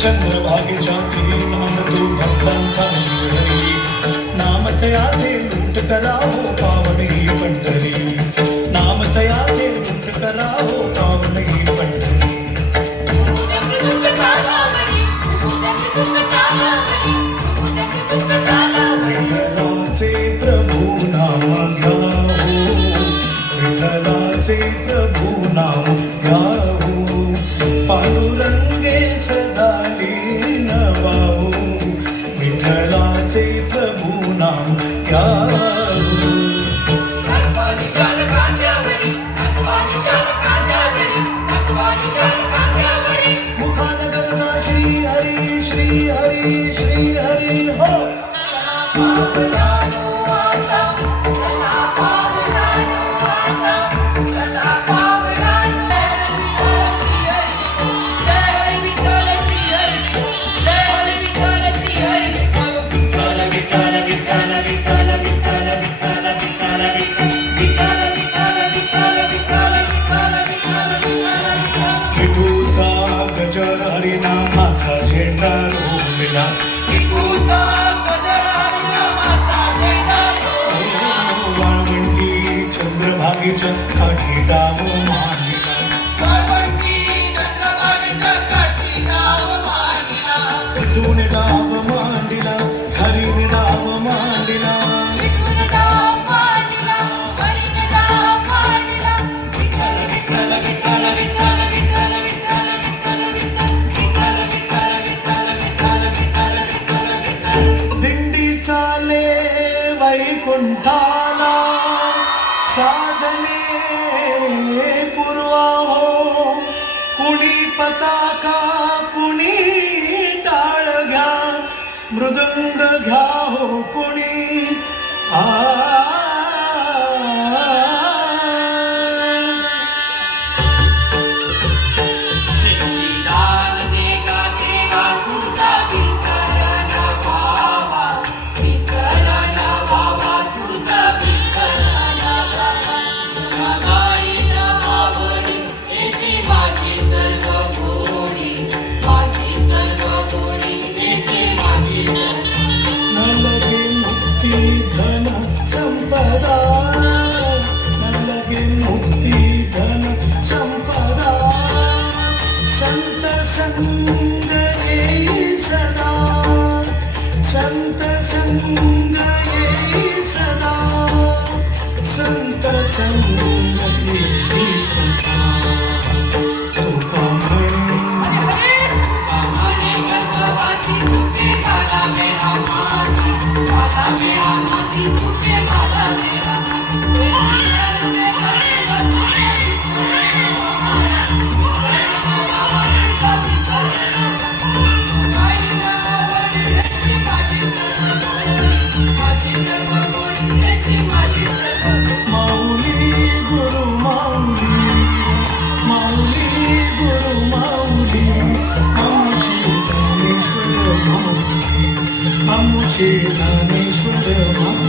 चंद्रभागेच्या तीरी नामतो भक्तांचा श्रीहरी नामतयाचे लूट करावो पावन ही पंढरी नामतयाचे लूट करावो पावन ही पंढरी विठ्ठलाचे प्रभू नाम घ्यावो विठ्ठलाचे प्रभू नाम घ्यावो पांडुरंगे सदा लीन व्हावो विठ्ठलाचे प्रभू नाम घ्यावो मुखानगरचा श्री हरी श्री हरी श्री हरी हो विठूचा गजर हरिनामाचा झेंडा रोविला वाळवंटी चंद्रभागेच्या काठी गाव मांडला विठूने डाव मांडला हरीने डाव मांडला दिंडी चाले वैकुंठाला साधने पूर्वाहो कुणी पताका कुणी टाळ घ्या मृदंग घ्या हो कुणी संत संग येई सदा संत संग येई सदा तुका म्हणे गर्भवासी तुके झाला मेरा मासी तुके झाला मेरा दानेश्वर